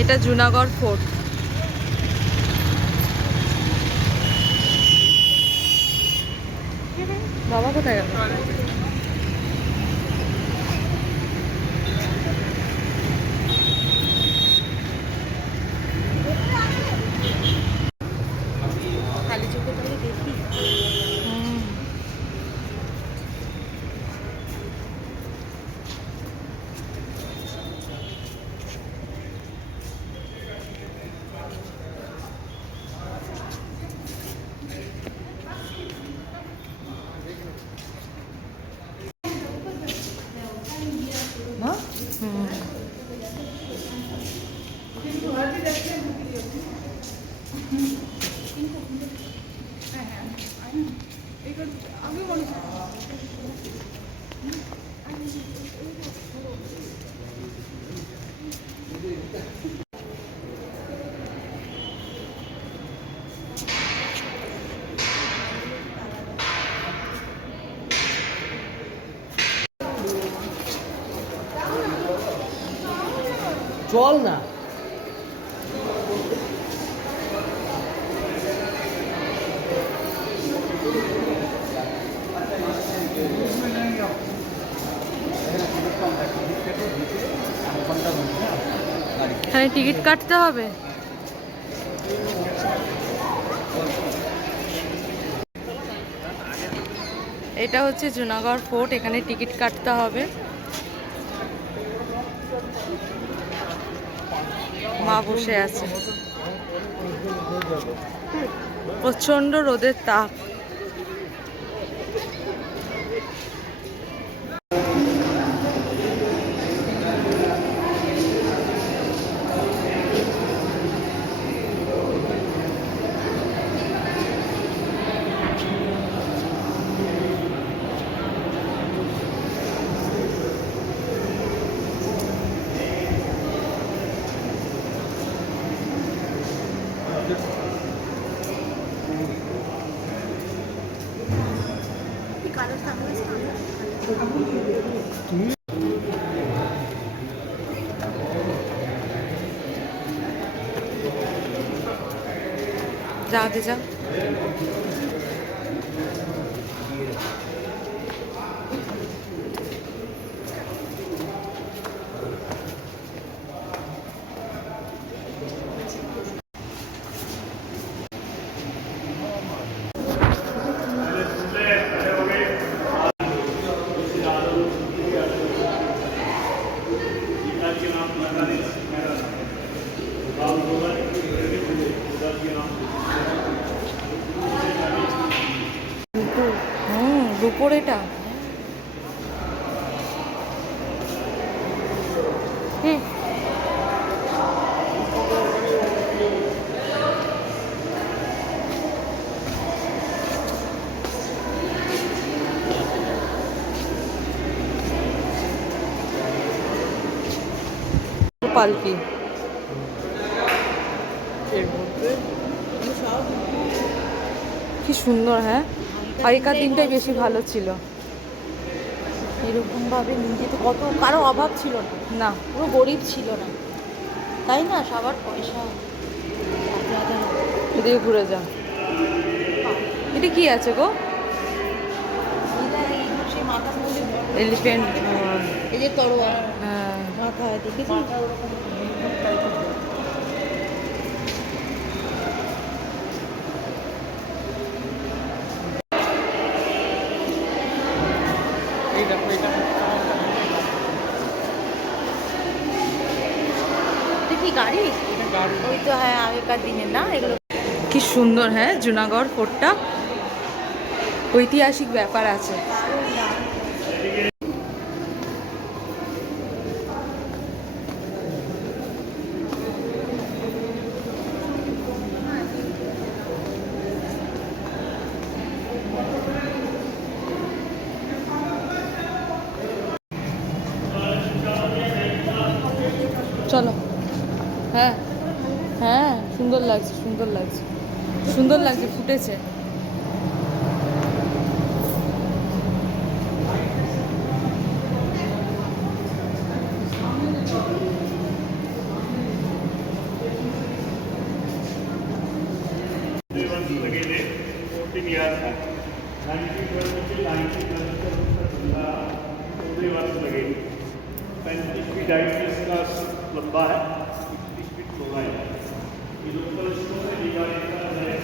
এটা জুনাগড় ফোর্ট। বাবা কোথায় গেল? খালি চোখে তাহলে দেখি। না চল না। এখানে টিকিট কাটতে হবে। এটা হচ্ছে জুনাগড় ফোর্ট, এখানে টিকিট কাটতে হবে। মা বসে আছে, প্রচন্ড রোদের তাপ। যা আগে যা। রূপোর এটা। পালকি কি সুন্দর। হ্যাঁ, আগেকার দিনটাই বেশি ভালো ছিল। এরকম ভাবে নিজে তো কত কারো অভাব ছিল না, না পুরো গরিব ছিল না, তাই না? সবার পয়সা। এদিকে ঘুরে যা। এটা কি আছে গো? এলিফ্যান্ট। এই যে তরোয়াল হ্যাঁ মাথায় দেখেছি। কি গাড়ি? ওই তো, হ্যাঁ, আগেকার দিনের না এগুলো। কি সুন্দর। হ্যাঁ, জুনাগড় ফোর্টটা ঐতিহাসিক ব্যাপার আছে। চলো। হ্যাঁ হ্যাঁ, সুন্দর লাগছে, সুন্দর লাগছে, সুন্দর লাগছে, ফুটেছে। लंबा है, 30 फीट चौड़ा है। ये लोकल स्टोर है, ये गाड़ी का है,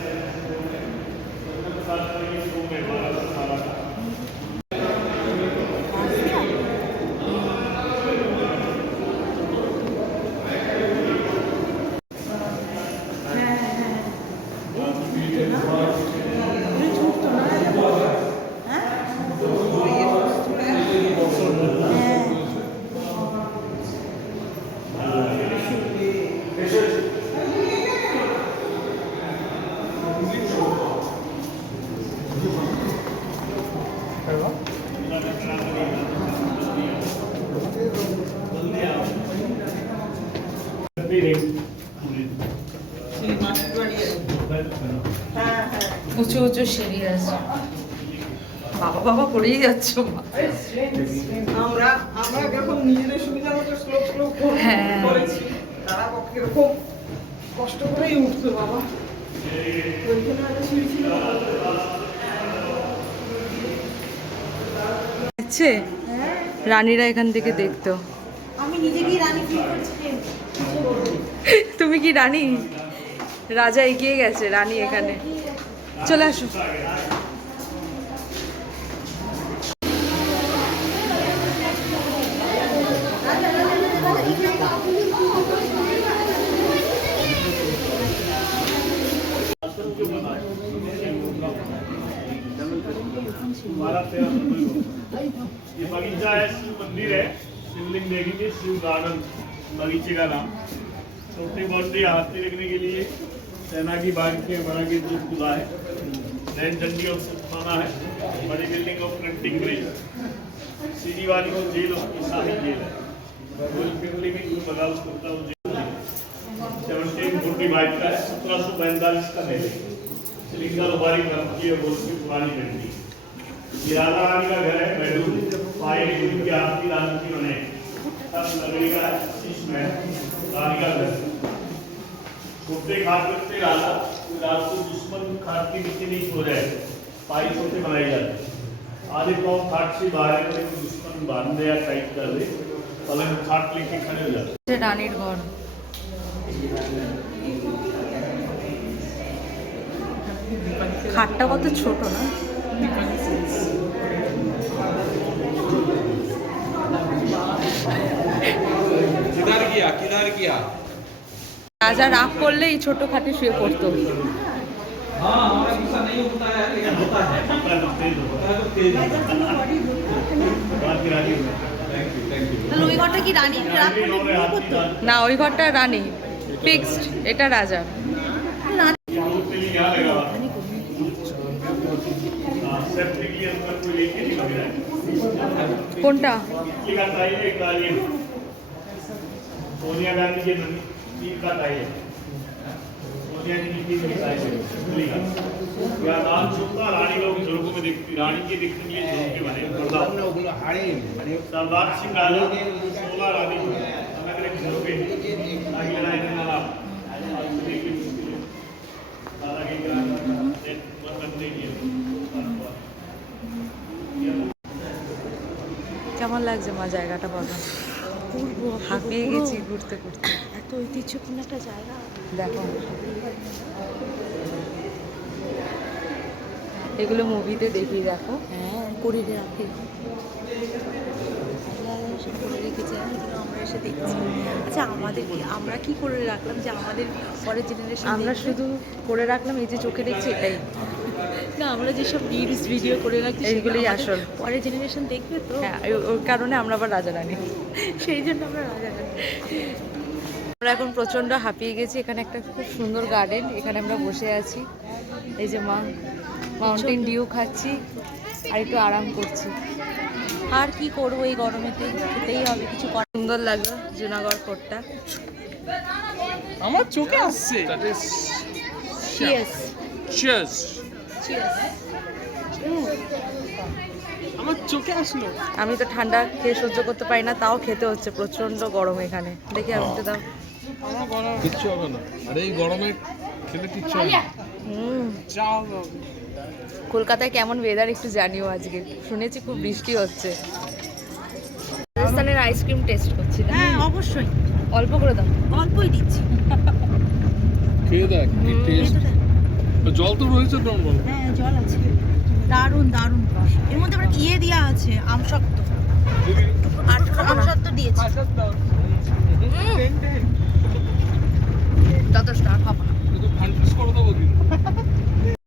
উঁচু উঁচু সিঁড়ি আছে। বাবা বাবা করেই যাচ্ছ। আমরা যখন নিজেদের সুবিধা মতো স্লোপ হ্যাঁ। করেছি, তারা পক্ষে এরকম কষ্ট করেই উঠতো বাবা। ওইখানে একটা সিঁড়ি ছিল। আছে রানীরা এখান থেকে দেখতো। আমি নিজেকেই রানী ফিল করছি। তুমি কি রানী? রাজা এগিয়ে গেছে, রানী এখানে। চলে আসো। ये बगीचा है, शिव मंदिर है, शिवलिंग देखेंगे, शिव गार्डन बगीचे का नाम। छोटी बाउंड्री हाथी रखने के लिए, सेना की बाग के बना के जो खुला है, नैन चंडी और थाना है, बड़ी building of printing press, CD वाली को जेल उसकी शाही जेल है, फैमिली में कोई बगावत करता है 1745 का है, 1745 का है। सिलिंडर उबारी ग्रंथ की और बहुत की पुरानी बिल्डिंग। ये राजा रानी का घर है, बेडरूम, फाइल की आरती रानी की बने, सब लकड़ी का है, इसमें रानी का घर। छोटे खाट करते राजा, रात को दुश्मन खाट के नीचे नहीं सो जाए, पाई छोटे बनाई जाती, आधे पाँव खाट से बाहर निकले तो दुश्मन बांध दे या टाइट कर दे, पलंग खाट लेके खड़े हो जाते। রানীর ঘর। খাটটা কত ছোট না? किधर किया রাজা রাগ করলে এই ছোট খাটে শুয়ে পড়তো। हाँ हमारा गुस्सा नहीं होता है लेकिन होता है तेज थैंक यू তাহলে ওই ঘরটা কি রানী রাগ করলে ঘুমিয়ে পড়তো? না, ওই ঘরটা রানী ফিক্সড, এটা রাজা। के लिए यहाँ लगा हुआ सेफ्टी के लिए अंदर कोई लेके नहीं लग रहा है। কোনটা? ये का टाइल है, इटालियन सोनिया गांधी के नींव का टाइल है, सोनिया जी की नींव का टाइल है दिल्ली का। यह नाम सुनता रानी लोग झरोकों में देखती, रानी के देखने के लिए झरोके बने सरदार सिंह राजा 16 रानी अलग अलग झरोके ताकि लड़ाई में ना কেমন লাগছে মা জায়গাটা বলো? হাঁপিয়ে গেছি ঘুরতে ঘুরতে। এত ঐতিহ্যপূর্ণ একটা জায়গা। দেখো এগুলো মুভিতে দেখি, দেখো। হ্যাঁ, করে রাখে করে রেখেছে, আমরা এসে দেখছি। আচ্ছা আমরা কি করে রাখলাম যে আমাদের পরের জেনারেশন? আমরা শুধু করে রাখলাম এই যে চোখে দেখছি, এটাই না, আমরা যেসব রিলস ভিডিও করে রাখছি এইগুলোই আসল। পরের জেনারেশন দেখবে তো। হ্যাঁ, ওর কারণে আমরা আবার রাজা রানী। সেই জন্য আমরা রাজা রানী। আমরা এখন প্রচণ্ড হাঁপিয়ে গেছি। এখানে একটা খুব সুন্দর গার্ডেন, এখানে আমরা বসে আছি। এই যে মাউন্টেন ডিউ খাচ্ছি আর একটু আরাম করছি। আর কি করবো এই গরমেতে, খেতেই হবে কিছু। সুন্দর লাগলো জুনাগড় ফোর্টটা। আমার চোখে আসছে চিয়ার্স চিয়ার্স চিয়ার্স। আমার চোখে আসলো। আমি তো ঠান্ডা খেয়ে সহ্য করতে পারি না, তাও খেতে হচ্ছে, প্রচণ্ড গরম এখানে। দেখি আমি তো দাও। আমার গরম কিচ্ছু হবে না, আরে এই গরমে খেলে কিচ্ছু হবে না। যাও কলকাতায় কেমন ওয়েদার একটু জানিও আজকে। শুনেছি খুব বৃষ্টি হচ্ছে। রাজস্থানের আইসক্রিম টেস্ট করছি না? হ্যাঁ, অবশ্যই অল্প করে দাও। অল্পই দিচ্ছি। খেয়ে দেখ কি টেস্ট। খেতে দেন। জল তো রয়েছে নর্মাল। হ্যাঁ জল আছে, দারুণ দারুণ। এর মধ্যে আবার ইয়ে দেওয়া আছে, আমসত্ত্ব, আর আমসত্ত্ব দিয়েছে। যথেষ্ট, আর খাবো না। একটু ফান্ডিস করে দেবো কিন্তু।